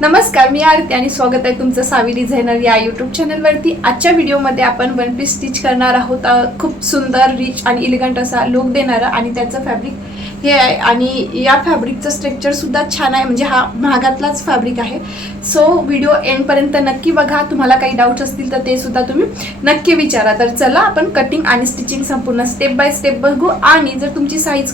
नमस्कार, मी आरती आणि स्वागत आहे तुमचं सावी डिझायनर या यूट्यूब चॅनलवरती। आजच्या व्हिडिओमध्ये आपण वन पीस स्टिच करणार आहोत। खूप सुंदर, रिच आणि एलिगंट असा लुक देणारा आणि त्याचं फॅब्रिक हे आहे आणि या फॅब्रिकचं स्ट्रक्चर सुद्धा छान आहे, म्हणजे हा महागातलाच फॅब्रिक आहे। सो व्हिडिओ एंडपर्यंत नक्की बघा। तुम्हाला काही डाऊट्स असतील तर ते सुद्धा तुम्ही नक्की विचारा। तर चला आपण कटिंग आणि स्टिचिंग संपूर्ण स्टेप बाय स्टेप बघू। आणि जर तुमची साईज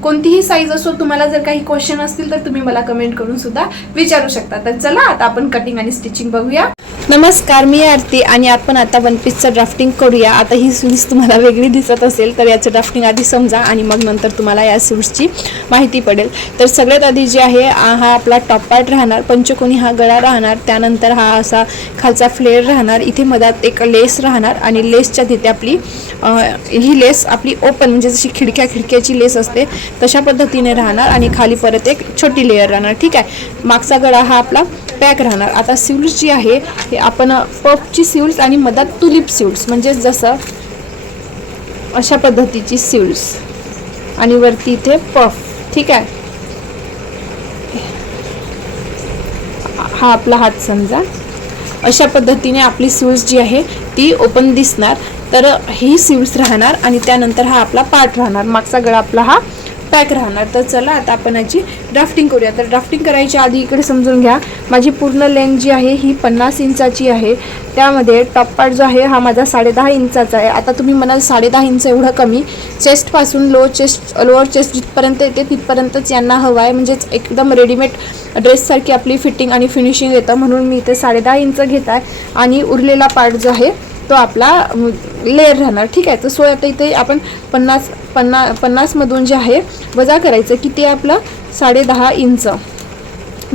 कोणतीही साईज असो, तुम्हाला जर काही क्वेश्चन असतील तर तुम्ही मला कमेंट करून सुद्धा विचारू शकता। तर चला आता आपण कटिंग आणि स्टिचिंग बघूया। नमस्कार, मी आरती आणि आपण आता वन पीसचं ड्राफ्टिंग करूया। आता ही सूट्स तुम्हाला वेगळी दिसत असेल तर याचं ड्राफ्टिंग आधी समजा आणि मग नंतर तुम्हाला या सूट्सची माहिती पडेल। तर सगळ्यात आधी जे आहे हा आपला टॉप पार्ट राहणार, पंचकोनी हा गळा राहणार, त्यानंतर हा असा खालचा फ्लेअर राहणार, इथे मधात एक लेस राहणार आणि लेसच्या तिथे आपली ही लेस आपली ओपन म्हणजे जशी खिडक्याची लेस असते तशा पद्धतीने राहणार आणि खाली परत एक छोटी लेयर राहणार। ठीक आहे, मागचा गळा हा आपला पॅक राहणार। आता सिव्ल्स जी आहे हे आपण पफची सिव्ल्स आणि मधात टुलिप सिव्ल्स म्हणजे जसं अशा पद्धतीची सिव्ल्स आणि वरती इथे पफ। ठीक आहे, हा आपला हात समजा, अशा पद्धतीने आपली सिव्ल्स जी आहे ती ओपन दिसणार। तर ही सिव्ल्स राहणार आणि त्यानंतर हा आपला पार्ट राहणार, मागचा गळा आपला हा पॅक राहणार। तर चला आता आपण याची ड्राफ्टिंग करूया। तर ड्राफ्टिंग करायच्या आधी इकडे समजून घ्या, माझी पूर्ण लेंथ जी आहे ही 50 इंचाची आहे। त्यामध्ये टॉप पार्ट जो आहे हा माझा 10.5 इंचाचा आहे। आता तुम्ही म्हणाल 10.5 इंच एवढं कमी, चेस्टपासून लोअर चेस्ट जिथपर्यंत येते तिथपर्यंतच यांना हवं आहे, म्हणजेच एकदम रेडीमेड ड्रेससारखी आपली फिटिंग आणि फिनिशिंग येतं, म्हणून मी इथे 10.5 इंच घेत आहे आणि उरलेला पार्ट जो आहे तो आपला लेअर राहणार। ठीक आहे, तर सो आता इथे आपण 50 मधून जे आहे वजा करायचं, किती आपलं 10.5 इंच,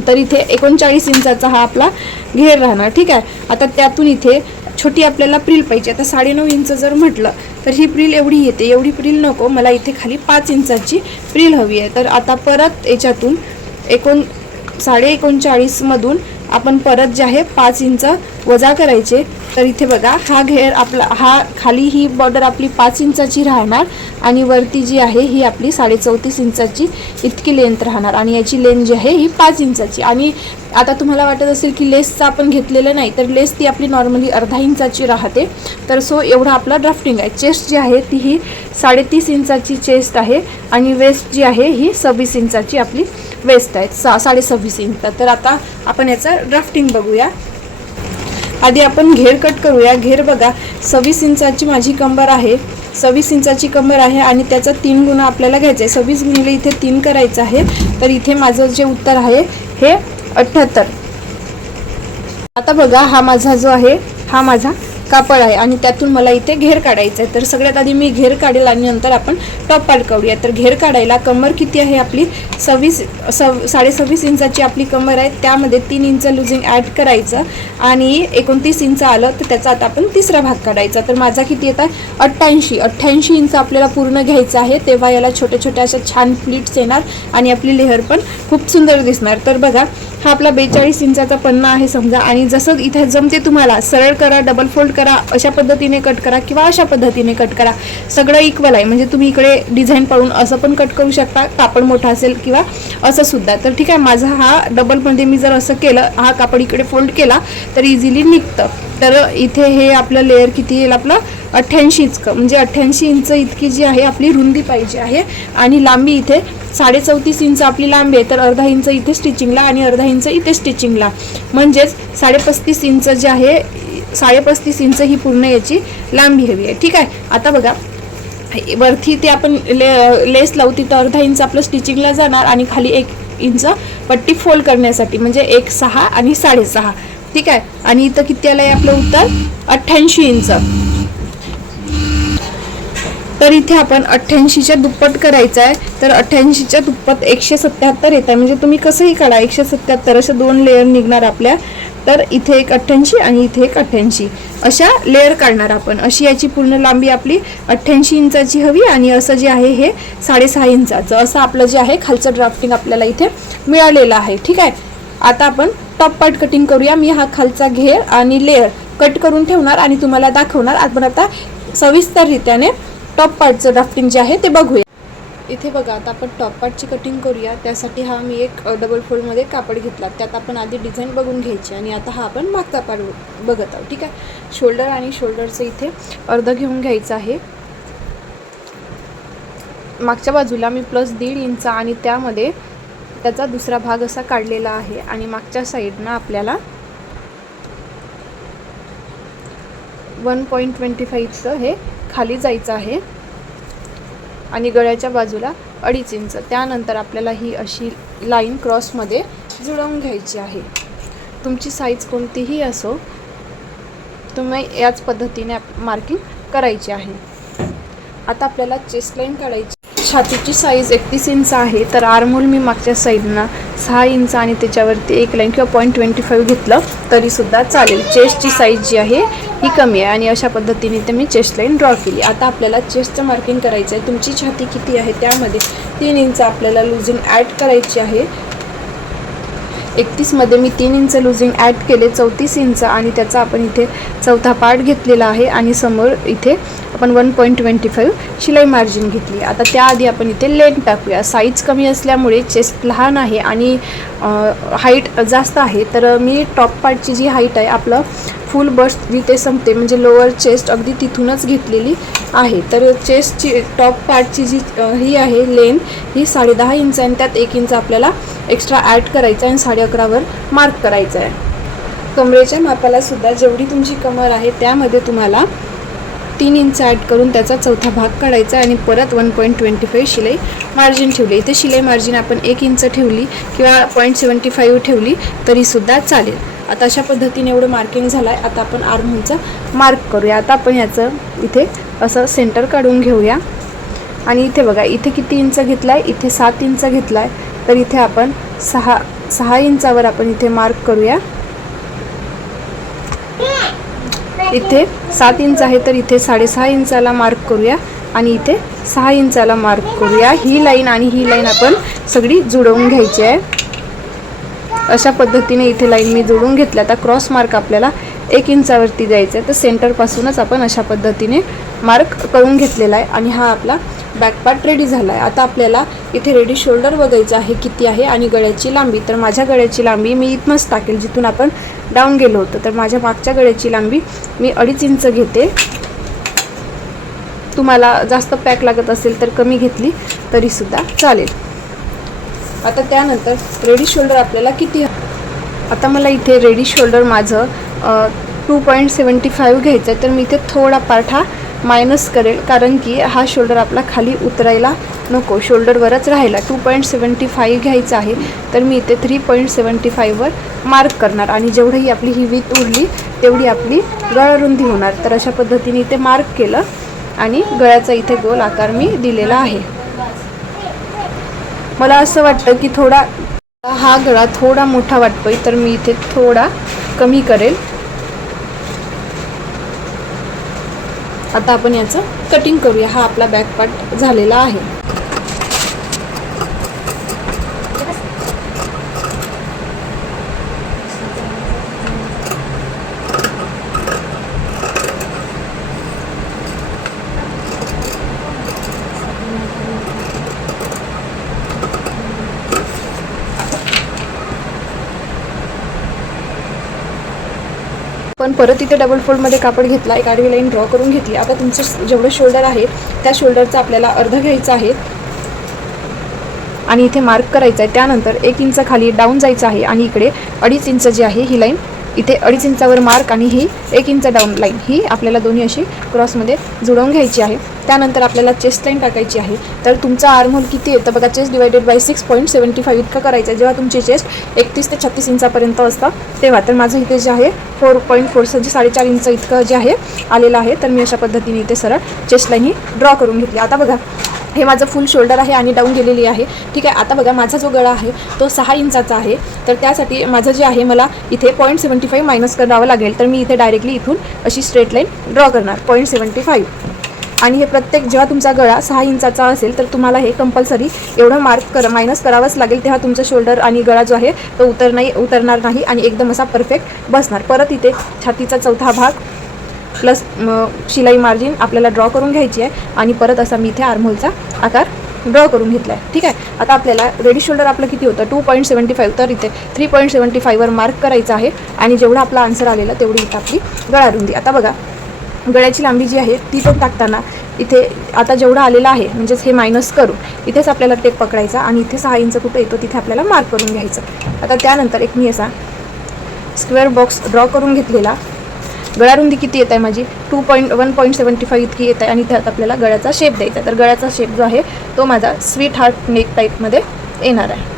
तर इथे 39 इंचाचा हा आपला घेर राहणार। ठीक आहे, आता त्यातून इथे छोटी आपल्याला प्रिल पाहिजे। आता 9.5 इंच जर म्हटलं तर ही प्रिल एवढी येते, एवढी प्रिल नको मला, इथे खाली 5 इंचाची प्रिल हवी आहे। तर आता परत याच्यातून 39.5 मधून आपण परत जे आहे 5 इंच वजा करायचे। तर इथे बघा हा घेर आपला, हा खाली ही बॉर्डर आपली 5 इंचाची राहणार आणि वरती जी आहे ही आपली 34.5 इंचाची इतकी लेंथ राहणार आणि याची लेंथ जी आहे ही 5 इंचाची। आणि आता तुम्हाला वाटत असेल की लेसचं आपण घेतलेलं नाही, तर लेस ती आपली नॉर्मली अर्धा इंचाची राहते। तर सो एवढा आपला ड्राफ्टिंग आहे। चेस्ट जी आहे ती ही 37 इंचाची चेस्ट आहे आणि वेस्ट जी आहे ही 26 इंचाची आपली वेस्ट आहे, 26.5 इंच। तर आता आपण याचं ड्राफ्टिंग बघूया। आधी आपण घेर कट करूया। घेर बघा 26 इंचाची माझी कंबर आहे, 26 इंचाची कंबर आहे आणि त्याचा 3 गुणा आपल्याला घ्यायचा आहे। 26 गुणिले इथे 3 करायचं आहे, तर इथे माझं जे उत्तर आहे हे 78। आता बघा हा माझा जो आहे हा माझा कापड आहे आणि त्यातून मला इथे घेर काढायचा आहे। तर सगळ्यात आधी मी घेर काढेल आणि नंतर आपण टॉप पार्ट करूया। तर घेर काढायला कंबर किती आहे आपली 26 इंचाची आपली कंबर आहे, त्यामध्ये 3 इंच लुजिंग ॲड करायचं आणि 29 इंच आलं तर त्याचा आता आपण तिसरा भाग काढायचा। तर माझा किती येत आहे 88 इंच आपल्याला पूर्ण घ्यायचं आहे, तेव्हा याला छोट्या छोट्या अशा छान प्लीट्स येणार आणि आपली लेहर पण खूप सुंदर दिसणार। तर बघा हा आपला 42 इंचाचा पन्ना आहे समजा, आणि जसं इथे जमते तुम्हाला सरळ करा, डबल फोल्ड करा, अशा पद्धतीने कट करा किंवा अशा पद्धतीने कट करा, सगळं इक्वल आहे। म्हणजे तुम्ही इकडे डिझाईन पाहून असं पण कट करू शकता, कापड मोठा असेल किंवा असं सुद्धा। तर ठीक आहे, माझा हा डबलमध्ये मी जर असं केलं, हा कापड इकडे फोल्ड केला तर इझिली निघतं। तर इथे हे आपलं लेअर किती येईल आपलं 88 इतकं, म्हणजे 88 इंच इतकी जी आहे आपली रुंदी पाहिजे आहे आणि लांबी इथे 34.5 इंच आपली लांबी आहे। तर अर्धा इंच इथे स्टिचिंगला आणि अर्धा इंच इथे स्टिचिंगला, म्हणजेच 35.5 इंच जे आहे 35.5 इंच ही पूर्ण याची लांबी हवी आहे। ठीक आहे, आता बघा वरती ते आपण लेस लावू, तिथं अर्धा इंच आपलं स्टिचिंगला जाणार आणि खाली 1 इंच पट्टी फोल्ड करण्यासाठी, म्हणजे 1.6 आणि 6.5। ठीक आहे, आणि इथं किती आलं आहे आपलं उत्तर 88 इंच। तर इथे आपण 88च्या दुप्पट करायचं आहे, तर 88च्या दुप्पट 177 येत आहे, म्हणजे तुम्ही कसंही काढा 177 अशा 2 लेअर निघणार आपल्या। तर इथे एक 88 आणि इथे एक 88 अशा लेअर काढणार आपण। अशी याची पूर्ण लांबी आपली 88 इंचाची हवी आणि असं जे आहे हे 6.5 इंचाचं असं आपलं जे आहे खालचं ड्राफ्टिंग आपल्याला इथे मिळालेलं आहे। ठीक आहे, आता आपण टॉप पार्ट कटिंग करूया। मी हा खालचा घेर आणि लेअर कट करून ठेवणार आणि तुम्हाला दाखवणार। आपण आता सविस्तररित्याने टॉप पार्टचं ड्राफ्टिंग जे आहे ते बघूया। इथे बघा आता आपण टॉप पार्टची कटिंग करूया. त्यासाठी हा मी एक डबल फोल्डमध्ये कापड घेतला. त्यात आपण आधी डिझाईन बघून घ्यायची आणि आता हा आपण मागचा पार्ट बघत आहोत. ठीक आहे. शोल्डर आणि शोल्डरचं इथे अर्ध घेऊन घ्यायचं आहे. मागच्या बाजूला मी +1.5 इंच आणि त्यामध्ये त्याचा दुसरा भाग असा काढलेला आहे आणि मागच्या साईडनं आपल्याला 1.25चं हे खाली जायचं आहे आणि गळ्याच्या बाजूला 2.5 इंच. त्यानंतर आपल्याला ही अशी लाईन क्रॉसमध्ये जुळवून घ्यायची आहे. तुमची साईज कोणतीही असो, तुम्ही याच पद्धतीने मार्किंग करायची आहे. आता आपल्याला चेस्ट लाईन काढायची. छातीची साईज 31 इंच आहे, तर आर्महोल मी मागच्या साईडनं 6 इंच आणि त्याच्यावरती एक लाईन किंवा 0.25 घेतलं तरीसुद्धा चालेल. चेस्टची साईज जी आहे ही कमी आहे आणि अशा पद्धतीने ते मी चेस्ट लाईन ड्रॉ केली. आता आपल्याला चेस्टचं मार्किंग करायचं आहे. तुमची छाती किती आहे त्यामध्ये 3 इंच आपल्याला लुझिंग ॲड करायची आहे. 31 मध्ये मी 3 इंच लुझिंग ॲड केले, 34 इंच आणि त्याचा आपण इथे चौथा पार्ट घेतलेला आहे आणि समोर इथे आपण 1.25 शिलाई मार्जिन घेतली. आता त्याआधी आपण इथे लेंथ टाकूया. साईज कमी असल्यामुळे चेस्ट लहान आहे आणि हाईट जास्त आहे, तर मी टॉप पार्टची जी हाईट आहे आपलं फुल बस्ट जिथे संपते म्हणजे लोअर चेस्ट अगदी तिथूनच घेतलेली आहे. तर चेस्टची टॉप पार्टची जी ही आहे लेंथ ही 10.5 इंच आणि त्यात 1 इंच आपल्याला एक्स्ट्रा ॲड करायचं आहे आणि 11.5वर मार्क करायचं आहे. कमरेच्या मापाला सुद्धा जेवढी तुमची कमर आहे त्यामध्ये तुम्हाला 3 इंच ॲड करून त्याचा चौथा भाग काढायचा आणि परत 1.25 शिलाई मार्जिन ठेवली. इथे शिलाई मार्जिन आपण 1 इंच ठेवली किंवा 0.75 ठेवली तरीसुद्धा चालेल. आता अशा पद्धतीने एवढं मार्किंग झालं आहे. आता आपण आर्महोलचं मार्क करूया. आता आपण ह्याचं इथे असं सेंटर काढून घेऊया आणि इथे बघा इथे किती इंच घेतला आहे, इथे 7 इंच घेतला आहे, तर इथे आपण 6 इंचावर आपण इथे मार्क करूया. इथे 7 इंच आहे तर इथे 6.5 इंचाला मार्क करूया आणि इथे 6 इंचाला मार्क करूया. ही लाईन आणि ही लाईन आपण सगळी जुळवून घ्यायची आहे. अशा पद्धतीने इथे लाईन मी जोडून घेतल्या. आता क्रॉस मार्क आपल्याला 1 इंचावरती द्यायचा आहे, तर सेंटरपासूनच आपण अशा पद्धतीने मार्क करून घेतलेला आहे आणि हा आपला बॅक पार्ट रेडी झाला आहे. आता आपल्याला इथे रेडी शोल्डर बघायचं आहे किती आहे आणि गळ्याची लांबी. तर माझ्या गळ्याची लांबी मी इथनंच टाकेल जिथून आपण डाऊन गेलो होतो. तर माझ्या मागच्या गळ्याची लांबी मी 2.5 इंच घेते. तुम्हाला जास्त पॅक लागत असेल तर कमी घेतली तरीसुद्धा चालेल. आता त्यानंतर रेडी शोल्डर आपल्याला किती, आता मला इथे रेडी शोल्डर माझं 2.75 घ्यायचं आहे, तर मी इथे थोडा पार्ट हा मायनस करेल कारण की हा शोल्डर आपला खाली उतरायला नको, शोल्डरवरच राहायला. 2.75 घ्यायचं आहे तर मी इथे 3.75वर मार्क करणार आणि जेवढी आपली ही विथ उरली तेवढी आपली गळारुंदी होणार. तर अशा पद्धतीने इथे मार्क केलं आणि गळ्याचा इथे गोल आकार मी दिलेला आहे. मला असं वाटतं की थोडा हा गळा थोडा मोठा वाटतोय तर मी इथे थोडा कमी करेल. आता आपण याचं कटिंग करूया. हा आपला बॅक पार्ट झालेला आहे. पण परत इथे डबल फोल्डमध्ये कापड घेतला, एक आडवी लाईन ड्रॉ करून घेतली. आता तुमचं जेवढं शोल्डर आहे त्या शोल्डरचा आपल्याला अर्ध घ्यायचं आहे आणि इथे मार्क करायचं आहे. त्यानंतर 1 इंच खाली डाऊन जायचं आहे आणि इकडे 2.5 इंच जी आहे ही लाईन इथे 2.5 इंचावर मार्क आणि ही 1 इंच डाऊन लाईन ही आपल्याला दोन्ही अशी क्रॉसमध्ये जुळवून घ्यायची आहे. त्यानंतर आपल्याला चेस्ट लाईन टाकायची आहे. तर तुमचा आर्महोल किती येतं बघा, चेस्ट डिवायडेड बाय 6.75 इतकं करायचं आहे. जेव्हा तुमची चेस्ट 31 ते 36 इंचापर्यंत असतं तेव्हा. तर माझं इथे जे आहे 4.4 म्हणजे 4.5 इंच इतकं जे आहे आलेलं आहे. तर मी अशा पद्धतीने इथे सरळ चेस्ट लाईन ही ड्रॉ करून घेतली. आता बघा हे माझं फुल शोल्डर आहे आणि डाऊन गेलेली आहे. ठीक आहे. आता बघा माझा जो गळा आहे तो 6 इंचाचा आहे. तर त्यासाठी माझं जे आहे मला इथे 0.75 मायनस करावं लागेल. तर मी इथे डायरेक्टली इथून अशी स्ट्रेट लाईन ड्रॉ करणार 0.75. आणि हे प्रत्येक जेव्हा तुमचा गळा 6 इंचाचा असेल तर तुम्हाला हे कंपल्सरी एवढं मायनस करावंच लागेल. तेव्हा तुमचा शोल्डर आणि गळा जो आहे तो उतरणार नाही आणि एकदम असा परफेक्ट बसणार. परत इथे छातीचा चौथा भाग प्लस शिलाई मार्जिन आपल्याला ड्रॉ करून घ्यायची आहे आणि परत असा मी इथे आर्महोलचा आकार ड्रॉ करून घेतला आहे. ठीक आहे, आता आपल्याला रेडी शोल्डर आपलं किती होतं 2.75, तर इथे 3.75वर मार्क करायचं आहे आणि जेवढा आपला आन्सर आलेला तेवढी इथं आपली गळा रुंदी. आता बघा गळ्याची लांबी जी आहे ती पण टाकताना इथे आता जेवढं आलेलं आहे म्हणजेच हे मायनस करून इथेच आपल्याला टेप पकडायचा आणि इथे 6 इंच कुठे येतो तिथे आपल्याला मार्क करून घ्यायचं. आता त्यानंतर एक मी असा स्क्वेअर बॉक्स ड्रॉ करून घेतलेला. गळा रुंदी किती येत आहे माझी 1.75 इतकी येत आहे आणि त्यात आपल्याला गळ्याचा शेप द्यायचा आहे. तर गळ्याचा शेप जो आहे तो माझा स्वीट हार्ट नेक टाईपमध्ये येणार आहे.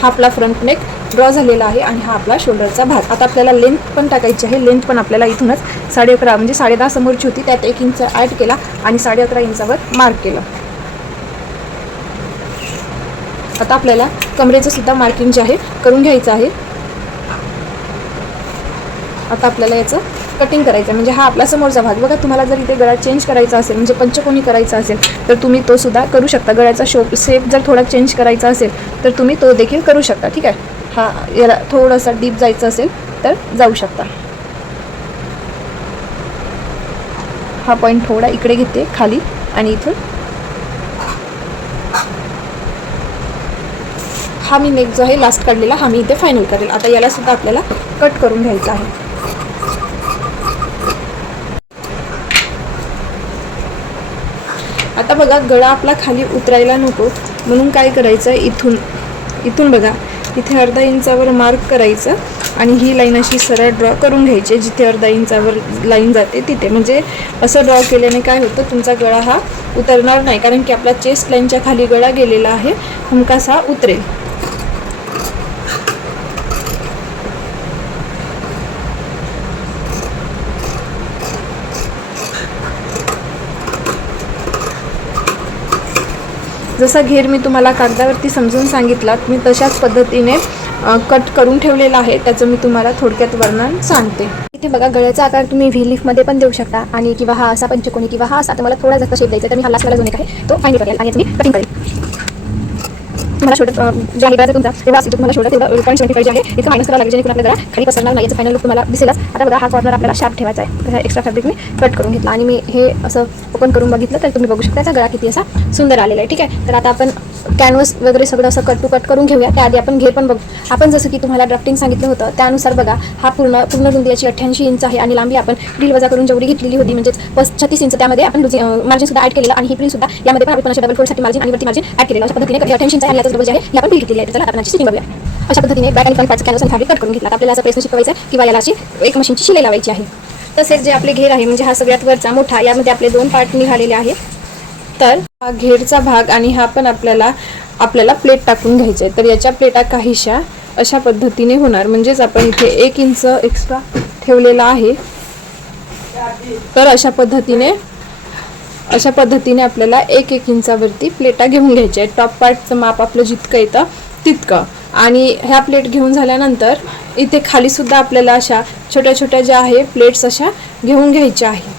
हा आपला फ्रंट नेक ड्रॉ झालेला आहे आणि हा आपला शोल्डरचा भाग. आता आपल्याला लेंथ पण टाकायची आहे. लेंथ पण आपल्याला इथूनच 11.5 म्हणजे 10.5 समोरची होती त्यात 1 इंच ॲड केला आणि 11.5 इंचावर मार्क केलं. आता आपल्याला कमरेचं सुद्धा मार्किंग जे आहे करून घ्यायचं आहे. आता आपल्याला याचं कटिंग करायचं आहे. म्हणजे हा आपला समोरचा भाग. बघा तुम्हाला जर इथे गळा चेंज करायचा असेल म्हणजे पंचकोनी करायचा असेल तर तुम्ही तो सुद्धा करू शकता. गळ्याचा शेप जर थोडा चेंज करायचा असेल तर तुम्ही तो देखील करू शकता. ठीक आहे, हा याला थोडासा डीप जायचं असेल तर जाऊ शकता. हा पॉईंट थोडा इकडे घेते खाली आणि इथून हा मी नेक जो आहे लास्ट काढलेला हा मी इथे फायनल करेल. आता याला सुद्धा आपल्याला कट करून घ्यायचा आहे. आता बघा गळा आपला खाली उतरायला नको म्हणून काय करायचं इथून बघा इथे अर्धा इंचावर मार्क करायचं आणि ही लाईन अशी सरळ ड्रॉ करून घ्यायची. जिथे अर्धा इंचावर लाईन जाते तिथे म्हणजे असं ड्रॉ केल्याने काय होतं तुमचा गळा हा उतरणार नाही कारण की आपला चेस्ट लाईनच्या खाली गळा गेलेला आहे हमखास हा उतरेल. जसा घेर मी तुम्हाला कागदावरती समजून सांगितला मी तशाच पद्धतीने कट करून ठेवलेला आहे. त्याचं मी तुम्हाला थोडक्यात वर्णन सांगते. इथे बघा गळ्याचा आकार तुम्ही व्ही लीफमध्ये पण देऊ शकता आणि किंवा हा असा पंचकोनी किंवा हा असा तुम्हाला थोडा जास्त शेप द्यायचा तर मी हा लास्ट वाला जो नेक आहे तो फायनल करेल आणि मी कटिंग करेल. तुम्हाला शोल्डर जे आहे गळा तुमचा तेव्हा असेल तुम्हाला शोल्डर तेवढं 1.75 जे आहे इथं मायनस करावं लागेल जेणेकरून आपल्या गळा खाली पसरणार नाही. याचं फायनल लुक तुम्हाला दिसेलच. आता बघा हा कॉर्नर आपल्याला शार्प ठेवायचा आहे. तर एक्स्ट्रा फॅब्रिक मी कट करून घेतला आणि मी हे असं ओपन करून बघितलं तर तुम्ही बघू शकता याचा गळा किती असा सुंदर आलेला आहे. ठीक आहे, तर आता आपण कॅनव्हस वगैरे सगळं असं कट टू कट करून घेऊया. त्याआधी आपण घेर पण बघू. आपण जसं की तुम्हाला ड्राफ्टिंग सांगितलं होतं त्यानुसार बघा हा पूर्ण रुंदी याची 88 इंच आहे आणि लांबी आपण ड्रिल वजा करून जेवढी घेतलेली होती म्हणजे 36 इंच त्यामध्ये आपण मार्जिन सुद्धा ॲड केलेलं आणि ही प्रिंट सुद्धा यामध्ये पण आपण डबल फोल्डसाठी मार्जिन आणि वरती मार्जिन ॲड केलेलं. अशा पद्धतीने 88 इंच आणि याचं डबल जे आहे ही आपण प्रिंट घेतलेली आहे. चला आपण स्टिचिंग बघूया. अशा पद्धतीने बॅक आणि फ्रंट पार्टचं कॅनव्हस आणि फॅब्रिक कट करून घेतला. आपल्याला असं प्रेसने शिकवायचं आहे किंवा याला अशी एक मशीनची शिलाई लावायची आहे. तसेच जे आपले घेर आहे म्हणजे हा सगळ्यात वरचा मोठा यामध्ये आपले 2 पार्ट निघालेले आहेत. तर हा घेरचा भाग आणि हा पण आपल्याला प्लेट टाकून घ्यायचे आहे. तर याच्या प्लेटा काहीशा अशा पद्धतीने होणार म्हणजेच आपण इथे 1 इंच एक्स्ट्रा ठेवलेला आहे. तर अशा पद्धतीने आपल्याला 1 इंचावरती प्लेटा घेऊन घ्यायच्या आहेत. टॉप पार्टचं माप आपलं जितकं येतं तितकं आणि ह्या प्लेट घेऊन झाल्यानंतर इथे खाली सुद्धा आपल्याला अशा छोट्या छोट्या ज्या आहे प्लेट्स अशा घेऊन घ्यायच्या आहे.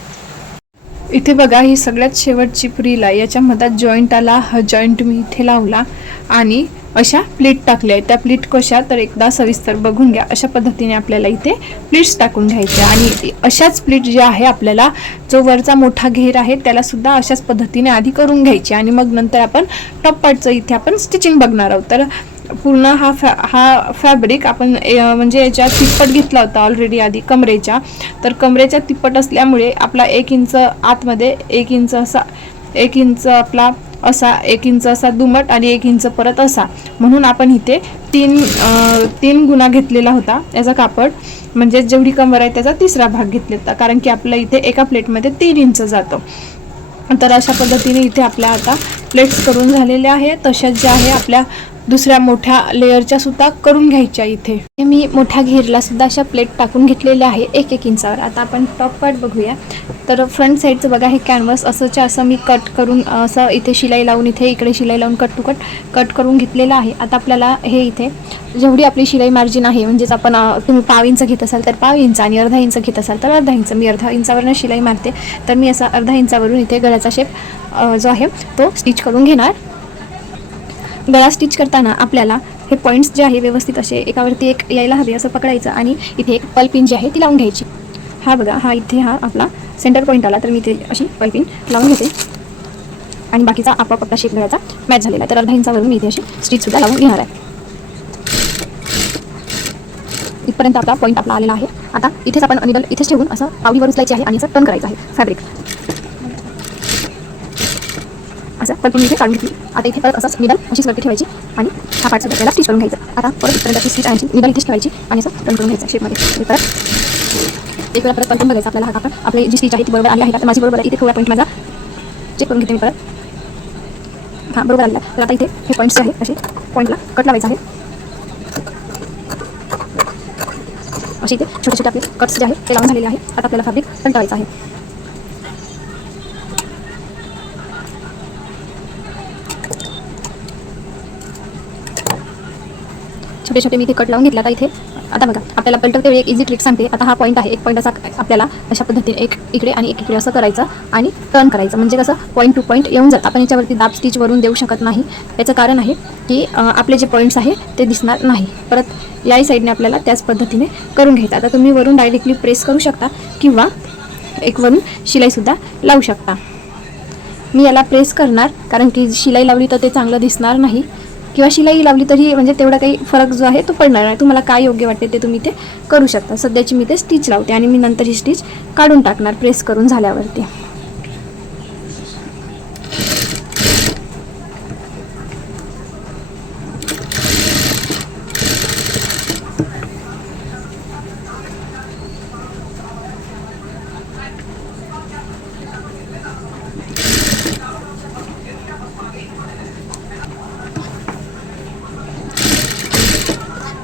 इथे बघा ही सगळ्यात शेवटची प्रिल आहे. याच्या मधात जॉईंट आला. हा जॉईंट मी इथे लावला आणि अशा प्लेट टाकल्या आहेत. त्या प्लेट कशा तर एकदा सविस्तर बघून घ्या. अशा पद्धतीने आपल्याला इथे प्लेट्स टाकून घ्यायच्या आणि अशाच प्लेट जी आहे आपल्याला जो वरचा मोठा घेर आहे त्याला सुद्धा अशाच पद्धतीने आधी करून घ्यायची आणि मग नंतर आपण टॉप पार्टचं इथे आपण स्टिचिंग बघणार आहोत. तर पूर्ण हा फॅब्रिक आपण म्हणजे याच्या तिप्पट घेतला होता ऑलरेडी आधी कमरेच्या. तर कमरेच्या तिप्पट असल्यामुळे आपला 1 इंच आतमध्ये 1 इंच असा 1 इंच आपला असा 1 इंच असा दुमट आणि 1 इंच परत असा म्हणून आपण इथे तीन गुणा घेतलेला होता याचा कापड. म्हणजे जेवढी कमर आहे त्याचा 3रा भाग घेतलेला होता कारण की आपल्या इथे एका प्लेटमध्ये 3 इंच जातो. तर अशा पद्धतीने इथे आपल्या आता प्लेट्स करून झालेल्या आहे. तशाच ज्या आहे आपल्या दुसऱ्या मोठ्या लेअरच्या सुद्धा करून घ्यायच्या. इथे मी मोठ्या घेरला सुद्धा अशा प्लेट टाकून घेतलेल्या आहे 1 इंचावर. आता आपण टॉप पार्ट बघूया. तर फ्रंट साईडचं बघा हे कॅनव्हस असं मी कट करून असं इथे शिलाई लावून इकडे शिलाई लावून कट टू कट करून घेतलेलं आहे. आता आपल्याला हे इथे जेवढी आपली शिलाई मार्जिन आहे म्हणजेच आपण तुम्ही 1/2 इंच घेत असाल तर 1/2 इंच आणि अर्धा इंच घेत असाल तर अर्धा इंच. मी अर्धा इंचावरनं शिलाई मारते तर मी असा अर्धा इंचावरून इथे गळ्याचा शेप जो आहे तो स्टिच करून घेणार. गळा स्टिच करताना आपल्याला हे पॉईंट्स जे आहे व्यवस्थित असे एकावरती एक यायला हवे असं पकडायचं आणि इथे एक पल्पिन जी आहे ती लावून घ्यायची. हा बघा, हा इथे हा आपला सेंटर पॉईंट आला, तर मी इथे अशी पल्पिन लावून घेते आणि बाकीचा आपोआप आपला शेप घ्यायचा मॅच झालेला आहे. तर अर्धा इंचावरून मी इथे अशी स्टिचसुद्धा लावून घेणार आहे. इथपर्यंत आपला पॉईंट आपला आलेला आहे. आता इथेच आपण निडल इथेच ठेवून असं पावलीवर उचलायची आहे आणि असं टर्न करायचं आहे फॅब्रिक. असं पल्पिन इथे काढून घेतली. आता इथे परत असंच निडल अशीच वरती ठेवायची आणि हा पार्ट सुद्धा त्याला स्टिच करून घ्यायचा. आता परत इथपर्यंत स्टिच आणायची, निडल इथेच ठेवायची आणि असं टर्न करून घ्यायचं शेपमध्ये. परत एक वेळा परत पलटून बघायचं आपल्याला. हा कापड आपली जी स्टिच आहे ती बरोबर आली आहे का, तर माझी बरोबर आहे. इथे थोडा पॉईंट माझा चेक करून घेते मी परत. हां, बरोबर आलेला. तर आता इथे हे पॉईंट्स जे आहे असे पॉईंटला कट लावायचा आहे. असे इथे छोटे छोटे आपले कट्स जे आहे ते लावून झालेले आहे. आता आपल्याला फॅब्रिक कंटाळायचं आहे. छोटे छोटे मी इथे कट लावून घेतले. आता इथे आता बघा, आपल्याला पलटवते वेळी एक इझी ट्रिक सांगते. आता हा पॉईंट आहे, एक पॉईंट असा आपल्याला अशा पद्धतीने एक इकडे आणि एक इकडे असं करायचं आणि टर्न करायचं. म्हणजे कसं पॉईंट टू पॉईंट येऊन जातं. आपण याच्यावरती दाब स्टिच वरून देऊ शकत नाही. याचं कारण आहे की आपले जे पॉईंट्स आहे ते दिसणार नाही. परत याही साईडने आपल्याला त्याच पद्धतीने करून घ्यायचं. आता तुम्ही वरून डायरेक्टली प्रेस करू शकता किंवा एक वरून शिलाईसुद्धा लावू शकता. मी याला प्रेस करणार, कारण की शिलाई लावली तर ते चांगलं दिसणार नाही, किंवा शिलाई लावली तरी म्हणजे तेवढा काही फरक जो आहे तो पडणार नाही. तुम्हाला काय योग्य वाटते ते तुम्ही ते करू शकता. सध्याची मी ते स्टिच लावते आणि मी नंतर ही स्टिच काढून टाकणार प्रेस करून झाल्यावरती.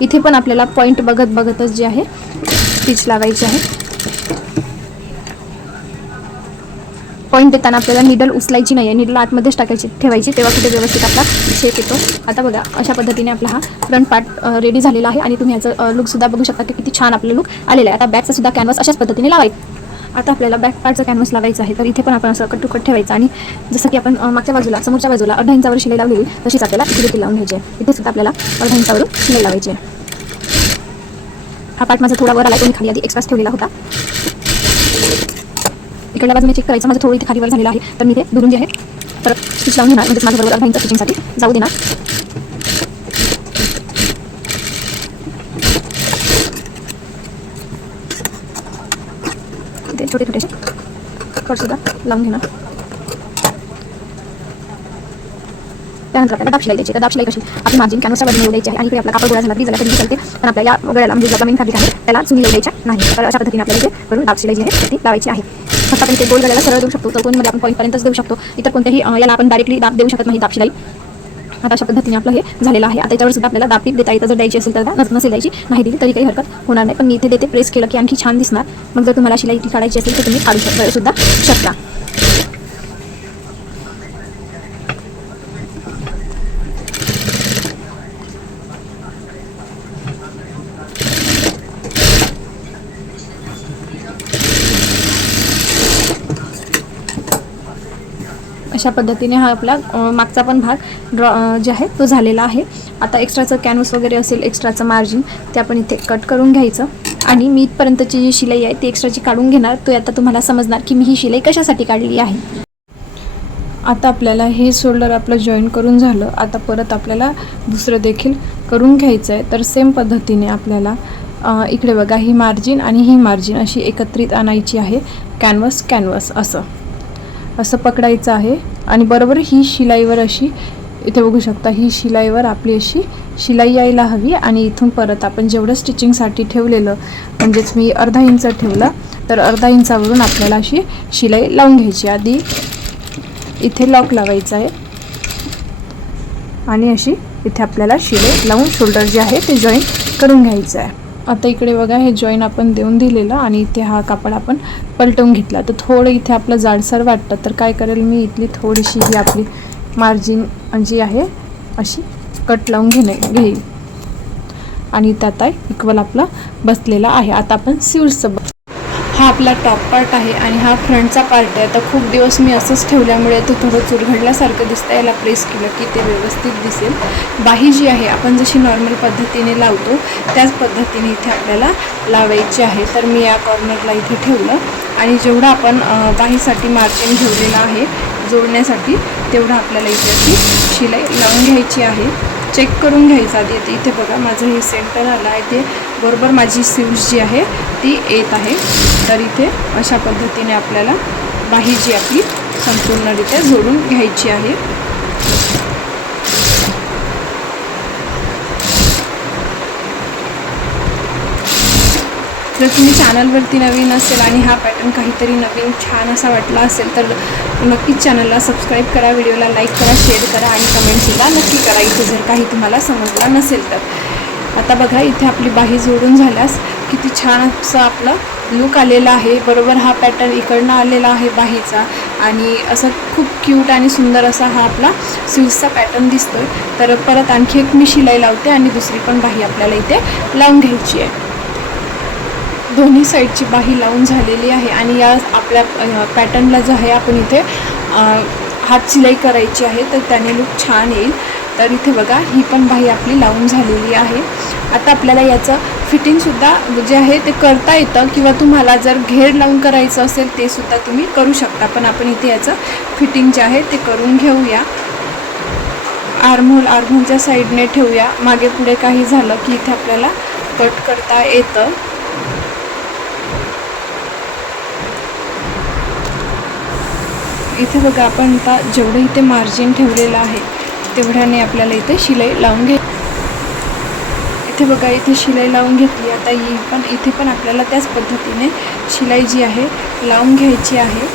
इथे पण आपल्याला पॉईंट बघत बघतच जे आहे स्टिच लावायची आहे. पॉईंट देताना आपल्याला निडल उचलायची नाही आहे, निडल आतमध्येच टाकायची ठेवायची, तेव्हा कुठे व्यवस्थित आपला शेप येतो. आता बघा, अशा पद्धतीने आपला हा फ्रंट पार्ट रेडी झालेला आहे आणि तुम्ही याचं लुकसुद्धा बघू शकता की किती छान आपलं लुक आलेलं आहे. आता बॅकचा सुद्धा कॅनव्हास अशाच पद्धतीने लावायचा. आता आपल्याला बॅक पार्टचा कॅनव्हास लावायचा आहे. तर इथे पण आपण असं कट टू कट ठेवायचा आणि जसं की आपण मागच्या बाजूला समोरच्या बाजूला अर्धा इंचावर शिलाई लावलेली तशीच आपल्याला इथे देखील लावून घ्यायची आहे. इथे सुद्धा आपल्याला अर्धा इंचावरून शिलाई लावायची आहे. हा पार्ट माझा थोडा वर आला, तो मी खाली आधी एक्स्ट्राच ठेवलेला होता. इकडल्या बाजूने चेक करायचं, माझं थोडं इथे खालीवर झालेलं आहे, तर मी ते दुरून जे आहे परत स्टिच लावून घेणार. म्हणजे माझं बरोबर अर्धा इंच स्टिचिंगसाठी जाऊ देणार. इथे छोटे छोटेसे कटसुद्धा लावून घेणार. त्यानंतर आपल्याला दाब शिलाई द्यायची. तर दाब शिलाई कशी, आपली मार्जिन कॅनव्हासच्या बाजूने द्यायची आहे आणि इकडे आपला कापड गोळा झाला तरी झाला तरी चालते, पण आपल्या या गळ्याला म्हणजे जो मेन फॅब्रिक आहे त्याला चुनी लावू द्यायच्या नाही. तर अशा पद्धतीने आपल्याला इथे करून दाब शिलाई जी आहे ती लावायची आहे. फक्त आपण इथे गोल गळ्याला सरळ देऊ शकतो, चौकोनमध्ये आपण पॉईंटपर्यंतच देऊ शकतो. इतर कोणत्याही याला आपण डायरेक्टली दाब देऊ शकत नाही दाब शिलाई. आता अशा पद्धतीने आपलं हे झालेलं आहे. आता याच्यावर सुद्धा आपल्याला दाब टीप देता येतं. जर द्यायची असेल तर नसेल द्यायची, नाही दिली तरी काही हरकत होणार नाही. पण मी इथे देते, प्रेस केलं की आणखी छान दिसणार. मग जर तुम्हाला शिलाई ती काढायची असेल तर तुम्ही काढू सुद्धा शकता. अशा पद्धतीने हा आपला मागचा पण भाग जे आहे तो झालेला आहे. आता एक्स्ट्राचं कॅनव्हास वगैरे असेल, एक्स्ट्राचं मार्जिन ते आपण इथे कट करून घ्यायचं आणि मी इथपर्यंतची जी शिलाई आहे ती एक्स्ट्राची काढून घेणार. तो आता तुम्हाला समजणार की मी ही शिलाई कशासाठी काढली आहे. आता आपल्याला हे शोल्डर आपलं जॉईन करून झालं. आता परत आपल्याला दुसरं देखील करून घ्यायचं आहे. तर सेम पद्धतीने आपल्याला इकडे बघा, ही मार्जिन आणि ही मार्जिन अशी एकत्रित आणायची आहे. कॅनव्हास असं पकडायचं आहे आणि बरोबर ही शिलाईवर अशी इथे बघू शकता, ही शिलाईवर आपली अशी शिलाई यायला हवी. आणि इथून परत आपण जेवढं स्टिचिंगसाठी ठेवलेलं, म्हणजेच मी अर्धा इंच ठेवला, तर अर्धा इंचावरून आपल्याला अशी शिलाई लावून घ्यायची. आधी इथे लॉक लावायचं आहे आणि अशी इथे आपल्याला शिलाई लावून शोल्डर जे आहे ते जॉईन करून घ्यायचं आहे. आता इकडे बघा, हे जॉईन आपण देऊन दिलेलं आणि इथे हा कापड आपण पलटवून घेतला. तर थोडं इथे आपलं जाडसर वाटतं, तर काय करेल मी इथली थोडीशी ही आपली मार्जिन जी आहे अशी कट लावून घेईल आणि इथं आता इक्वल आपला बसलेला आहे. आता आपण स्लीव्हजचं हा आपला टॉप पार्ट आहे आणि हा फ्रंटचा पार्ट आहे. आता खूप दिवस मी असंच ठेवल्यामुळे तो थोडं चुरघडल्यासारखं दिसतं. याला प्रेस केलं की ते व्यवस्थित दिसेल. बाही जी आहे आपण जशी नॉर्मल पद्धतीने लावतो त्याच पद्धतीने इथे आपल्याला लावायची आहे. तर मी या कॉर्नरला इथे ठेवलं आणि जेवढं आपण बाहीसाठी मार्जिन ठेवलेलं आहे जोडण्यासाठी तेवढं आपल्याला इथे अशी शिलाई लावून घ्यायची आहे. चेक करून घ्यायचं आधी. इथे बघा माझं हे सेंटर आलं आहे, ते बरोबर माझी स्लीव्ज जी आहे ती येत आहे. तर इथे अशा पद्धतीने आपल्याला बाही जी आपली संपूर्णरित्या जोडून घ्यायची आहे. जर तुम्ही चॅनलवरती नवीन असेल आणि हा पॅटर्न काहीतरी नवीन छान असा वाटला असेल तर नक्कीच चॅनलला सबस्क्राईब करा, व्हिडिओला लाईक करा, शेअर करा आणि कमेंटसुद्धा नक्की करा इथे जर काही तुम्हाला समजला नसेल तर. आता बघा इथे आपली बाही जोडून झाल्यास किती छान असं आपलं लुक आलेला आहे. बरोबर हा पॅटर्न इकडनं आलेला आहे बाहीचा आणि असं खूप क्यूट आणि सुंदर असा हा आपला स्लीव्सचा पॅटर्न दिसतोय. तर परत आणखी एक मी शिलाई लावते आणि दुसरी पण बाही आपल्याला इथे लावून घ्यायची आहे. दोन्ही साईडची बाही लावून झालेली आहे आणि या आपल्या पॅटर्नला जो आहे आपण इथे हात शिलाई करायची आहे तर त्याने लुक छान येईल. तर इथे बघा ही पण बाही आपली लावून झालेली आहे. आता आपल्याला याचं फिटिंगसुद्धा जे आहे ते करता येतं किंवा तुम्हाला जर घेर लावून करायचं असेल ते सुद्धा तुम्ही करू शकता. पण आपण इथे याचं फिटिंग जे आहे ते करून घेऊया. आर्महोलच्या साईडने ठेवूया. मागे पुढे काही झालं की इथे आपल्याला कट करता येतं. इथे बघा आपण आता जेवढं इथे मार्जिन ठेवलेलं आहे तेवढ्याने आपल्याला इथे शिलाई लावून घे. इथे बघा इथे शिलाई लावून घेतली. आता इथे पण आपल्याला त्याच पद्धतीने शिलाई जी आहे लावून घ्यायची आहे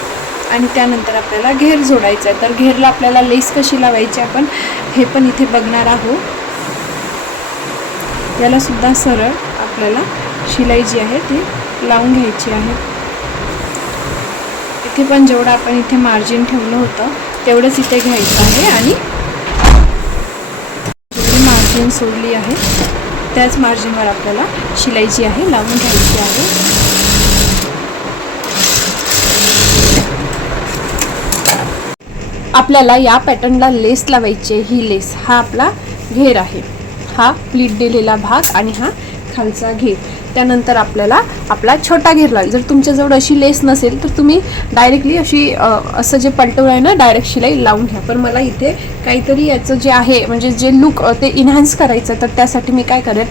आणि त्यानंतर आपल्याला घेर जोडायचा आहे. तर घेरला आपल्याला लेस कशी लावायची आपण हे पण इथे बघणार आहोत. याला सुद्धा सरळ आपल्याला शिलाई जी आहे ती लावून घ्यायची आहे. इथे पण जेवढं आपण इथे मार्जिन ठेवलं होतं तेवढंच इथे घ्यायचं आहे आणि जेवढी मार्जिन सोडली आहे त्याच मार्जिनवर आपल्याला शिलाई जी आहे लावून घ्यायची आहे. आपल्याला या पॅटर्नला लेस लावायची. ही लेस हा आपला घेर आहे, हा प्लीट दिलेला भाग आणि हा खालचा घेर. त्यानंतर आपल्याला आपला छोटा घेर लागेल. जर तुमच्याजवळ अशी लेस नसेल तर तुम्ही डायरेक्टली अशी असं जे पलटवलं आहे ना डायरेक्ट शिलाई लावून घ्या. पण मला इथे काहीतरी याचं जे आहे म्हणजे जे लुक ते इन्हान्स करायचं तर त्यासाठी मी काय करेल,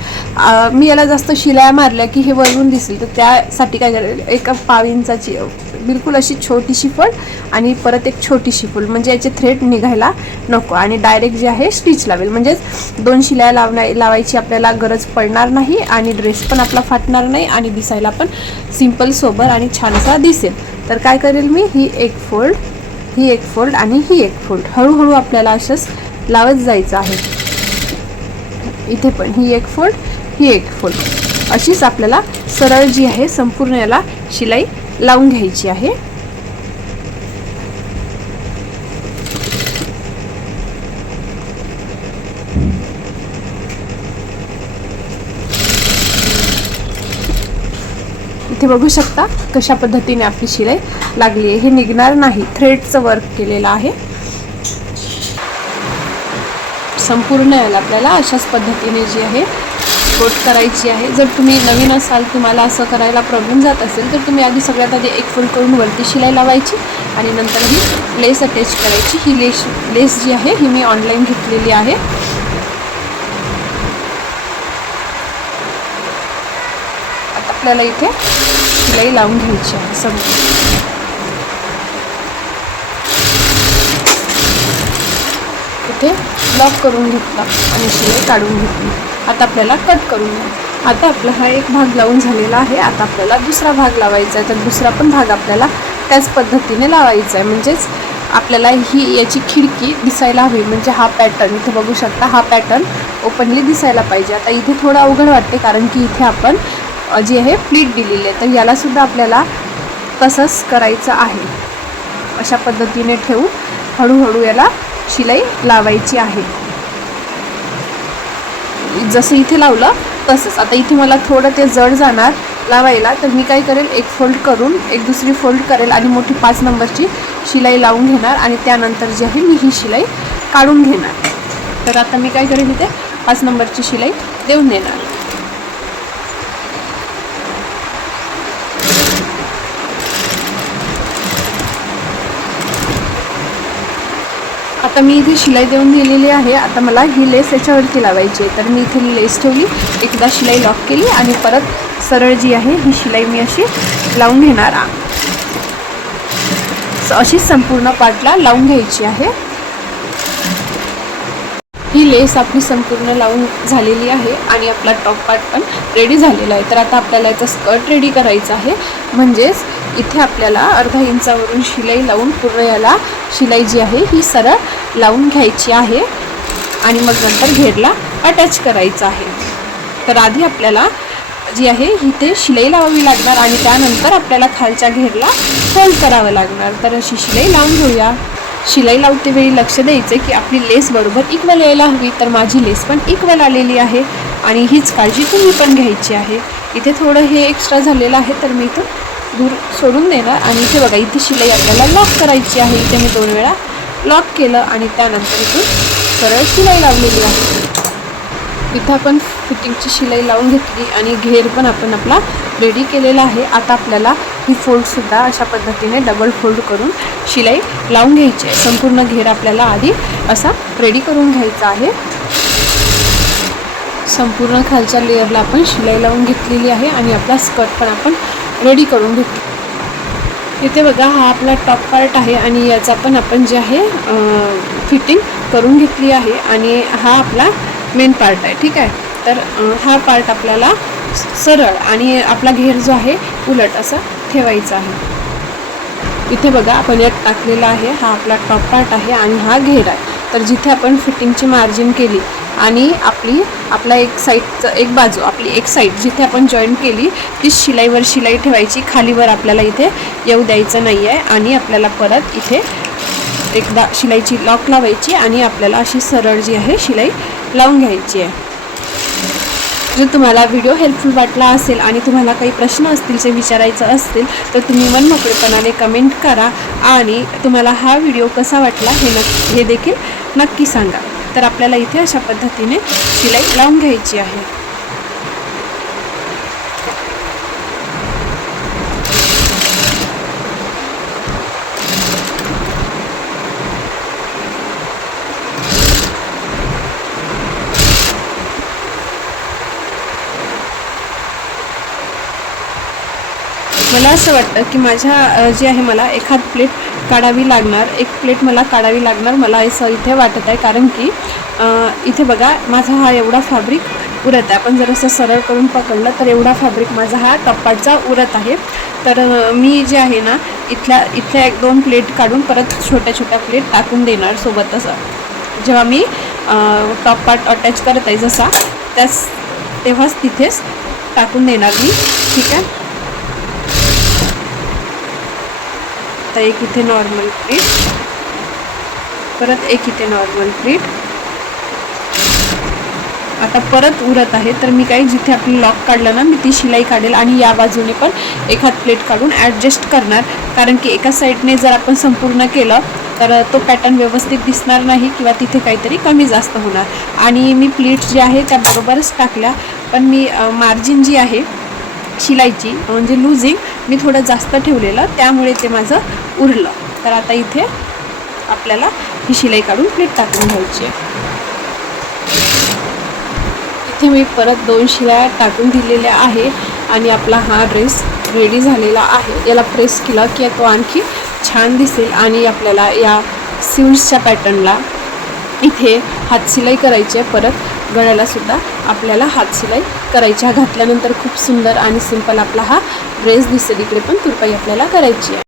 मी याला जास्त शिलाया मारल्या की हे वरून दिसेल तर त्यासाठी काय करेल, एक पाव इंचाची बिलकुल अशी छोटीशी फोल्ड आणि परत एक छोटीशी फोल्ड म्हणजे याचे थ्रेड निघायला नको आणि डायरेक्ट जे आहे स्टिच लावेल. म्हणजेच दोन शिलाया लावायची आपल्याला गरज पडणार नाही आणि ड्रेस पण आपला फाटणार नाही आणि दिसायला पण सिंपल सोबर आणि छानसा दिसेल. तर काय करेल मी, ही एक फोल्ड, ही एक फोल्ड आणि ही एक फोल्ड हळूहळू आपल्याला अशाच लावत जायचं आहे. इथे पण ही एक फोल्ड, ही एक फोल्ड अशीच आपल्याला सरळ जी आहे संपूर्ण याला शिलाई लावून घ्यायची आहे. इथे बघू शकता कशा पद्धतीने आपली शिलाई लागली आहे. हे निघणार नाही, थ्रेडचं वर्क केलेलं आहे. संपूर्ण याला आपल्याला अशाच पद्धतीने जी आहे कोट करायची आहे. जर तुम्ही नवीन असाल, तुम्हाला असं करायला प्रॉब्लेम जात असेल तर तुम्ही आधी सगळ्यात आधी एक फोल्ड करून वरती शिलाई लावायची आणि नंतर ही लेस अटॅच करायची. ही लेस जी आहे ही मी ऑनलाईन घेतलेली आहे. आता आपल्याला इथे शिलाई लावून घ्यायची आहे संपूर्ण. इथे लॉक करून घेतला आणि शिलाई काढून घेतली. आता आपल्याला कट करून घ्या. आता आपला हा एक भाग लावून झालेला आहे. आता आपल्याला दुसरा भाग लावायचा आहे. तर दुसरा पण भाग आपल्याला त्याच पद्धतीने लावायचा आहे. म्हणजेच आपल्याला ही याची खिडकी दिसायला हवी. म्हणजे हा पॅटर्न इथे बघू शकता, हा पॅटर्न ओपनली दिसायला पाहिजे. आता इथे थोडं अवघड वाटते कारण की इथे आपण जी आहे प्लीट दिलेली आहे. तर याला सुद्धा आपल्याला तसंच करायचं आहे. अशा पद्धतीने ठेवून हळूहळू याला शिलाई लावायची आहे. जसं इथे लावलं तसंच. आता इथे मला थोडं ते जड जाणार लावायला, तर मी काय करेल, एक फोल्ड करून एक दुसरी फोल्ड करेल आणि मोठी 5 नंबरची शिलाई लावून घेणार आणि त्यानंतर जी आहे मी ही शिलाई काढून घेणार. तर आता मी काय करेल, इथे 5 नंबरची शिलाई देऊन देणार. आता मी इथे शिलाई देऊन दिलेली आहे. आता मला ही लेस याच्यावरती लावायची आहे. तर मी इथे लेस ठेवली, एकदा शिलाई लॉक केली आणि परत सरळ जी आहे ही शिलाई मी अशी लावून घेणार. अशी संपूर्ण पार्टला लावून घ्यायची आहे. ही लेस आपली संपूर्ण लावून झालेली आहे आणि आपला टॉप पार्ट पण रेडी झालेला आहे. तर आता आपल्याला याचा स्कर्ट रेडी करायचा आहे. म्हणजेच इथे आपल्याला अर्धा इंचावरून शिलाई लावून पूर्ण याला शिलाई जी आहे ही सरळ लावून घ्यायची आहे आणि मग नंतर घेरला अटॅच करायचा आहे. तर आधी आपल्याला जी आहे इथे शिलाई लावावी लागणार आणि त्यानंतर आपल्याला खालच्या घेरला फोल्ड करावं लागणार. तर अशी शिलाई लावून घेऊया. शिलाई लावते वेळी लक्ष द्यायचं की आपली लेस बरोबर इक्वल यायला हवी. तर माझी लेस पण इक्वल आलेली आहे आणि हीच काळजी तुम्ही पण घ्यायची आहे. इथे थोडं हे एक्स्ट्रा झालेलं आहे, तर मी इथं दूर सोडून देणार. आणि इथे बघा, इथे शिलाई आपल्याला लॉक करायची आहे. इथे मी 2 वेळा लॉक केलं आणि त्यानंतर इथून सरळ शिलाई लावलेली आहे. इथं आपण फिटिंगची शिलाई लावून घेतली आणि घेर पण आपण आपला रेडी केलेला आहे. आता आपल्याला ही फोल्डसुद्धा अशा पद्धतीने डबल फोल्ड करून शिलाई लावून घ्यायची आहे. संपूर्ण घेर आपल्याला आधी असा रेडी करून घ्यायचा आहे. संपूर्ण खालच्या लेअरला आपण शिलाई लावून घेतलेली आहे आणि आपला स्कर्ट पण आपण रेडी करून घेतली. इथे बघा, हा आपला टॉप पार्ट आहे आणि याचा पण आपण जे आहे फिटिंग करून घेतली आहे आणि हा आपला मेन पार्ट आहे. ठीक आहे. तर हा पार्ट आपल्याला सरळ आणि आपला घेर जो आहे उलट असा ठेवायचा आहे. इथे बघा, आपण यात टाकलेला आहे, हा आपला टॉप पार्ट आहे आणि हा घेर आहे. तर जिथे आपण फिटिंगची मार्जिन केली आणि आपला एक साईडचं एक बाजू आपली एक साईड जिथे आपण जॉईन केली ती शिलाईवर शिलाई ठेवायची. खालीवर आपल्याला इथे येऊ द्यायचं नाही आहे आणि आपल्याला परत इथे एकदा शिलाईची लॉक लावायची आणि आपल्याला अशी सरळ जी आहे शिलाई लावून घ्यायची आहे. जर तुम्हाला व्हिडिओ हेल्पफुल वाटला असेल आणि तुम्हाला काही प्रश्न असतील जे विचारायचं असतील तर तुम्ही मनमोकळेपणाने कमेंट करा आणि तुम्हाला हा व्हिडिओ कसा वाटला हे देखील नक्की सांगा. तर आपल्याला इथे अशा पद्धतीने शिलाई लावून घ्यायची आहे. मला असं वाटतं की माझ्या जे आहे मला एखाद प्लेट काढावी लागणार, एक प्लेट मला काढावी लागणार, मला असं इथे वाटत आहे. कारण की इथे बघा, माझा हा एवढा फॅब्रिक उरत आहे. आपण जर असं सरळ करून पकडलं तर एवढा फॅब्रिक माझा हा टप्पाचा उरत आहे. तर मी जे आहे ना इथल्या 1-2 प्लेट काढून परत छोट्या छोट्या प्लेट टाकून देणार सोबतच. जेव्हा मी टॉप पार्ट अटॅच करत आहे जसा तेव्हाच तिथेच टाकून देणार मी. ठीक आहे. आता एक इथे नॉर्मल प्लेट, परत एक इथे नॉर्मल प्लेट. आता परत उरत आहे तर मी काही जिथे आपली लॉक काढलं ना मी ती शिलाई काढेल आणि या बाजूने पण एखाद प्लेट काढून ॲडजस्ट करणार. कारण की एका साईडने जर आपण संपूर्ण केलं तर तो पॅटर्न व्यवस्थित दिसणार नाही किंवा तिथे काहीतरी कमी जास्त होणार. आणि मी प्लेट जे आहे त्या बरोबरच टाकल्या, पण मी मार्जिन जी आहे शिलाईची म्हणजे लूजिंग मी थोडं जास्त ठेवलेलं, त्यामुळे ते माझं उरलं. तर आता इथे आपल्याला ही शिलाई काढून प्लेट टाकून घ्यायची आहे. इथे मी परत 2 शिलाई टाकून दिलेल्या आहे आणि आपला हा ड्रेस रेडी झालेला आहे. याला प्रेस केला की तो आणखी छान दिसेल आणि आपल्याला या स्लीव्सच्या पॅटर्नला इथे हातशिलाई करायची आहे. परत गळ्याला सुद्धा आपल्याला हातशिलाई करायची आहे. घातल्यानंतर खूप सुंदर आणि सिंपल आपला हा ड्रेस दिसेल. इकडे पण तुरपाई आपल्याला करायची आहे.